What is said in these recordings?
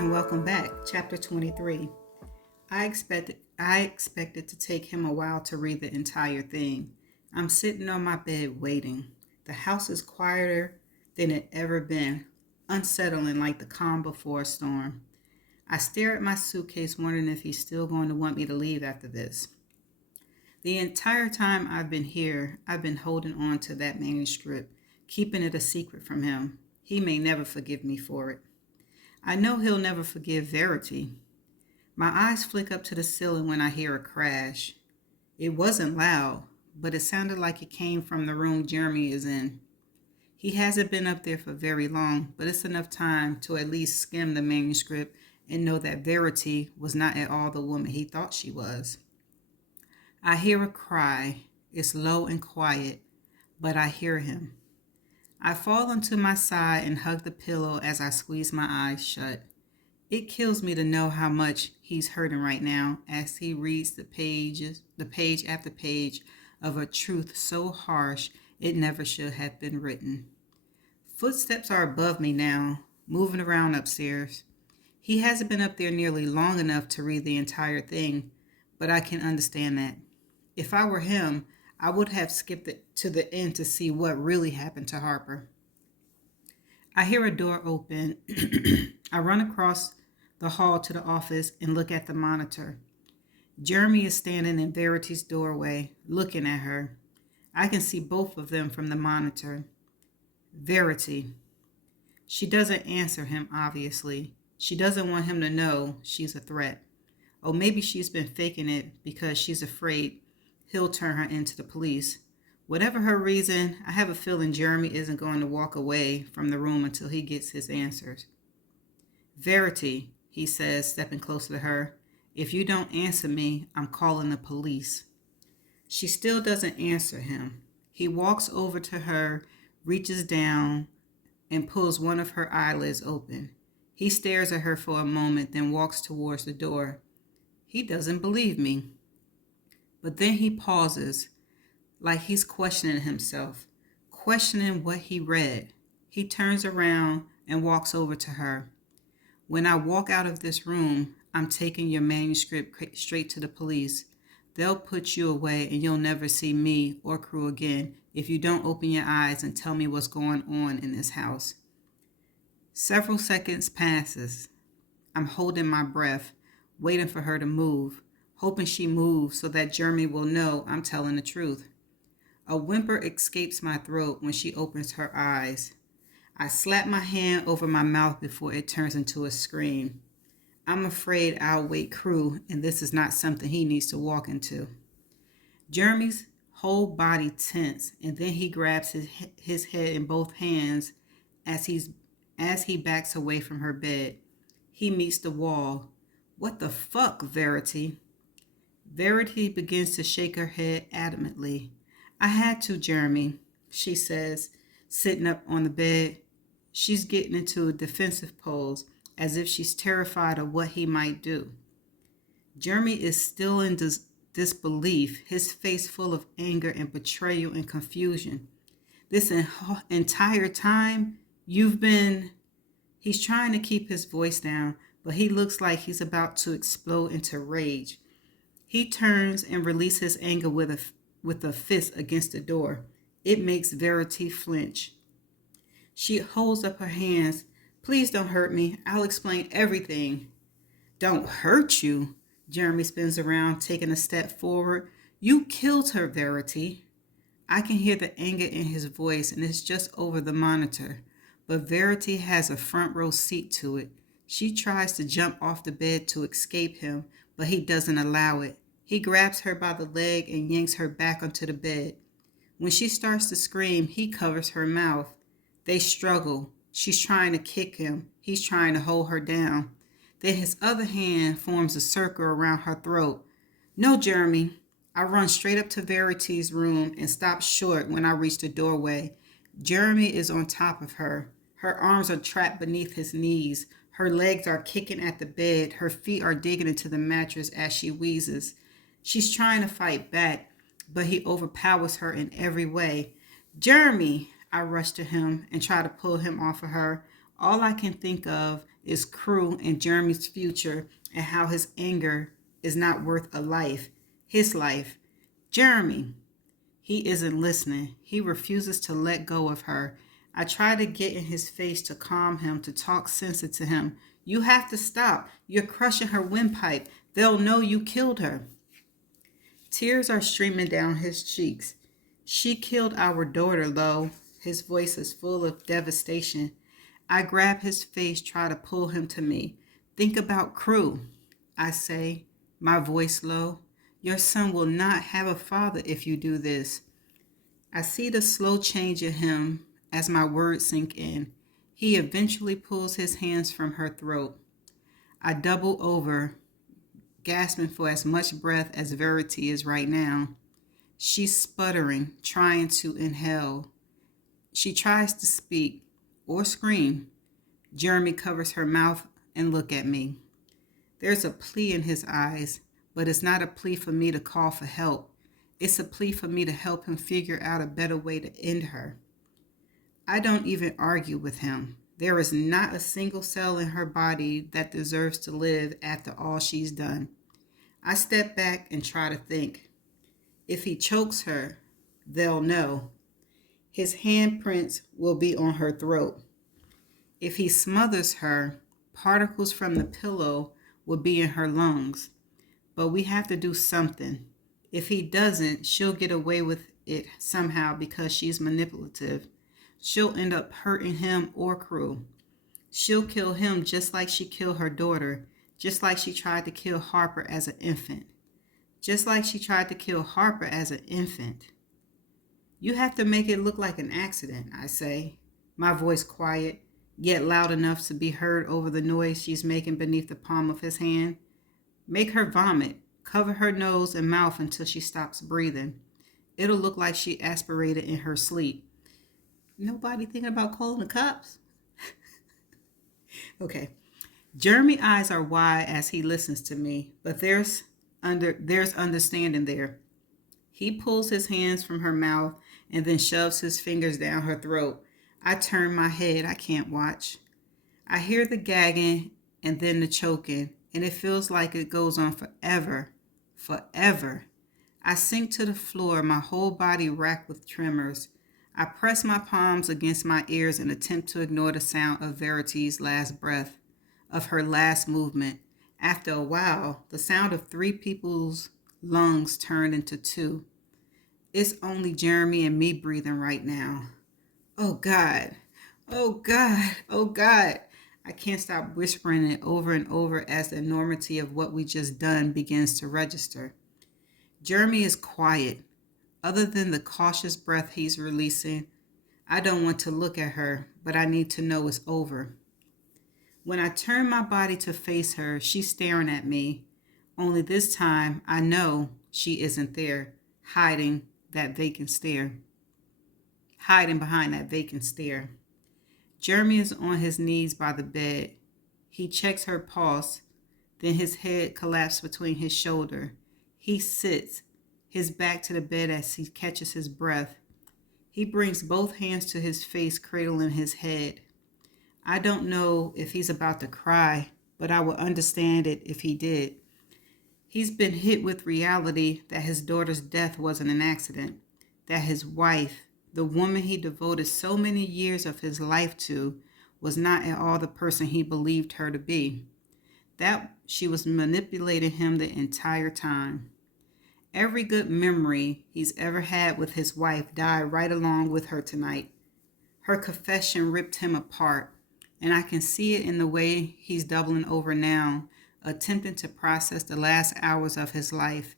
and welcome back. Chapter 23. I expected to take him a while to read the entire thing. I'm sitting on my bed waiting. The house is quieter than it ever been, unsettling like the calm before a storm. I stare at my suitcase wondering if he's still going to want me to leave after this. The entire time I've been here, I've been holding on to that manuscript, keeping it a secret from him. He may never forgive me for it. I know he'll never forgive Verity. My eyes flick up to the ceiling when I hear a crash. It wasn't loud, but it sounded like it came from the room Jeremy is in. He hasn't been up there for very long, but it's enough time to at least skim the manuscript and know that Verity was not at all the woman he thought she was. I hear a cry. It's low and quiet, but I hear him. I fall onto my side and hug the pillow as I squeeze my eyes shut. It kills me to know how much he's hurting right now as he reads the page after page of a truth so harsh it never should have been written. Footsteps are above me now, moving around upstairs. He hasn't been up there nearly long enough to read the entire thing, but I can understand that. If I were him, I would have skipped it to the end to see what really happened to Harper. I hear a door open. I run across the hall to the office and look at the monitor. Jeremy is standing in Verity's doorway, looking at her. I can see both of them from the monitor. Verity. She doesn't answer him, obviously. She doesn't want him to know she's a threat. Or maybe she's been faking it because she's afraid he'll turn her into the police. Whatever her reason, I have a feeling Jeremy isn't going to walk away from the room until he gets his answers. Verity, he says, stepping closer to her, if you don't answer me, I'm calling the police. She still doesn't answer him. He walks over to her, reaches down, and pulls one of her eyelids open. He stares at her for a moment, then walks towards the door. He doesn't believe me. But then he pauses, like he's questioning himself, questioning what he read. He turns around and walks over to her. When I walk out of this room, I'm taking your manuscript straight to the police. They'll put you away and you'll never see me or crew again if you don't open your eyes and tell me what's going on in this house. Several seconds passes. I'm holding my breath, waiting for her to move, hoping she moves so that Jeremy will know I'm telling the truth. A whimper escapes my throat when she opens her eyes. I slap my hand over my mouth before it turns into a scream. I'm afraid I'll wake crew, and this is not something he needs to walk into. Jeremy's whole body tense, and then he grabs his head in both hands as he backs away from her bed. He meets the wall. What the fuck, Verity? Verity begins to shake her head adamantly. I had to, Jeremy, she says, sitting up on the bed. She's getting into a defensive pose, as if she's terrified of what he might do. Jeremy is still in disbelief, his face full of anger and betrayal and confusion. This entire time, you've been... He's trying to keep his voice down, but he looks like he's about to explode into rage. He turns and releases his anger with a fist against the door. It makes Verity flinch. She holds up her hands. Please don't hurt me. I'll explain everything. Don't hurt you? Jeremy spins around, taking a step forward. You killed her, Verity. I can hear the anger in his voice, and it's just over the monitor. But Verity has a front row seat to it. She tries to jump off the bed to escape him, but he doesn't allow it. He grabs her by the leg and yanks her back onto the bed. When she starts to scream, he covers her mouth. They struggle. She's trying to kick him. He's trying to hold her down. Then his other hand forms a circle around her throat. No, Jeremy. I run straight up to Verity's room and stop short when I reach the doorway. Jeremy is on top of her. Her arms are trapped beneath his knees. Her legs are kicking at the bed. Her feet are digging into the mattress as she wheezes. She's trying to fight back, but he overpowers her in every way. Jeremy! I rush to him and try to pull him off of her. All I can think of is Crew and Jeremy's future and how his anger is not worth a life. His life. Jeremy. He isn't listening. He refuses to let go of her. I try to get in his face to calm him, to talk sense into him. You have to stop. You're crushing her windpipe. They'll know you killed her. Tears are streaming down his cheeks. She killed our daughter, Lo. His voice is full of devastation. I grab his face, try to pull him to me. Think about Crew, I say, my voice low. Your son will not have a father if you do this. I see the slow change in him as my words sink in. He eventually pulls his hands from her throat. I double over, gasping for as much breath as Verity is right now. She's sputtering, trying to inhale. She tries to speak or scream. Jeremy covers her mouth and looks at me. There's a plea in his eyes, but it's not a plea for me to call for help. It's a plea for me to help him figure out a better way to end her. I don't even argue with him. There is not a single cell in her body that deserves to live after all she's done. I step back and try to think. If he chokes her, they'll know. His handprints will be on her throat. If he smothers her, particles from the pillow will be in her lungs. But we have to do something. If he doesn't, she'll get away with it somehow because she's manipulative. She'll end up hurting him or Crew. She'll kill him just like she killed her daughter, just like she tried to kill Harper as an infant. Just like she tried to kill Harper as an infant. You have to make it look like an accident, I say, my voice quiet, yet loud enough to be heard over the noise she's making beneath the palm of his hand. Make her vomit. Cover her nose and mouth until she stops breathing. It'll look like she aspirated in her sleep. Nobody thinking about calling the cops? Okay. Jeremy's eyes are wide as he listens to me, but there's understanding there. He pulls his hands from her mouth and then shoves his fingers down her throat. I turn my head. I can't watch. I hear the gagging and then the choking, and it feels like it goes on forever. Forever. I sink to the floor, my whole body racked with tremors. I press my palms against my ears and attempt to ignore the sound of Verity's last breath, of her last movement. After a while, the sound of 3 people's lungs turned into 2. It's only Jeremy and me breathing right now. Oh God, oh God, oh God. I can't stop whispering it over and over as the enormity of what we just done begins to register. Jeremy is quiet. Other than the cautious breath he's releasing, I don't want to look at her, but I need to know it's over. When I turn my body to face her, she's staring at me. Only this time, I know she isn't there, hiding behind that vacant stare. Jeremy is on his knees by the bed. He checks her pulse, then his head collapses between his shoulder. He sits, his back to the bed as he catches his breath. He brings both hands to his face, cradling his head. I don't know if he's about to cry, but I would understand it if he did. He's been hit with reality that his daughter's death wasn't an accident, that his wife, the woman he devoted so many years of his life to, was not at all the person he believed her to be, that she was manipulating him the entire time. Every good memory he's ever had with his wife died right along with her tonight. Her confession ripped him apart, and I can see it in the way he's doubling over now, attempting to process the last hours of his life,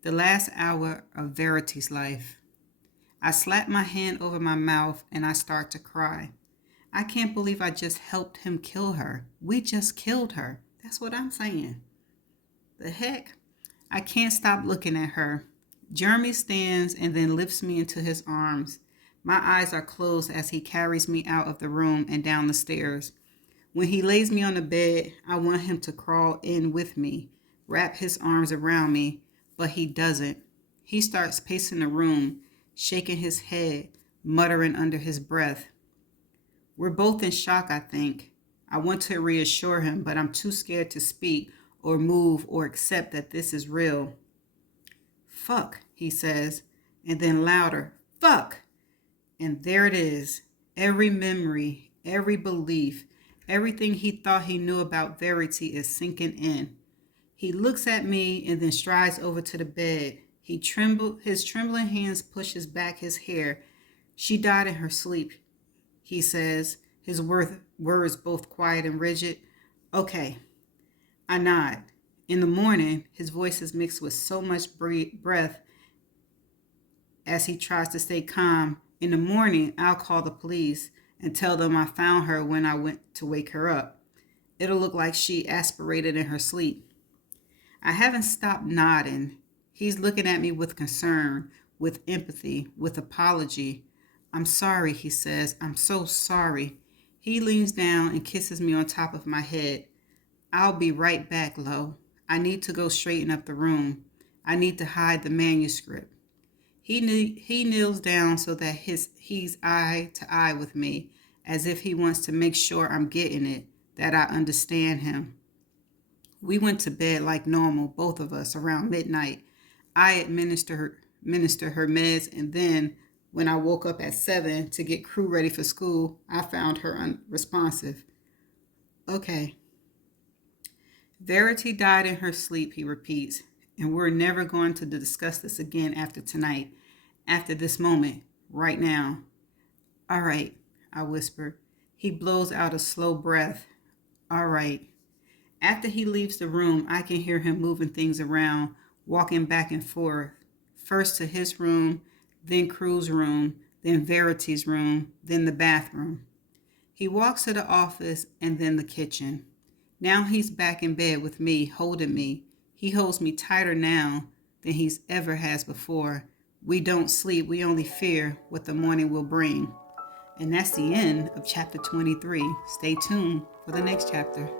the last hour of Verity's life. I slap my hand over my mouth and I start to cry. I can't believe I just helped him kill her. We just killed her. That's what I'm saying. The heck? I can't stop looking at her. Jeremy stands and then lifts me into his arms. My eyes are closed as he carries me out of the room and down the stairs. When he lays me on the bed, I want him to crawl in with me, wrap his arms around me, but he doesn't. He starts pacing the room, shaking his head, muttering under his breath. We're both in shock, I think. I want to reassure him, but I'm too scared to speak or move or accept that this is real. Fuck, he says, and then louder, fuck. And there it is. Every memory, every belief, everything he thought he knew about Verity is sinking in. He looks at me and then strides over to the bed. His trembling hands pushes back his hair. She died in her sleep, he says, his words both quiet and rigid. Okay. I nod. In the morning, his voice is mixed with so much breath as he tries to stay calm. In the morning, I'll call the police and tell them I found her when I went to wake her up. It'll look like she aspirated in her sleep. I haven't stopped nodding. He's looking at me with concern, with empathy, with apology. I'm sorry, he says. I'm so sorry. He leans down and kisses me on top of my head. I'll be right back, Lo. I need to go straighten up the room. I need to hide the manuscript. He kneels down so that he's eye to eye with me, as if he wants to make sure I'm getting it, that I understand him. We went to bed like normal, both of us, around midnight. I administer her meds, and then when I woke up at 7 to get crew ready for school, I found her unresponsive. Okay. Verity died in her sleep, he repeats, and we're never going to discuss this again after tonight, after this moment, right now. All right, I whisper. He blows out a slow breath. All right. After he leaves the room, I can hear him moving things around, walking back and forth, first to his room, then Crew's room, then Verity's room, then the bathroom. He walks to the office and then the kitchen. Now he's back in bed with me, holding me. He holds me tighter now than he's ever has before. We don't sleep, we only fear what the morning will bring. And that's the end of chapter 23. Stay tuned for the next chapter.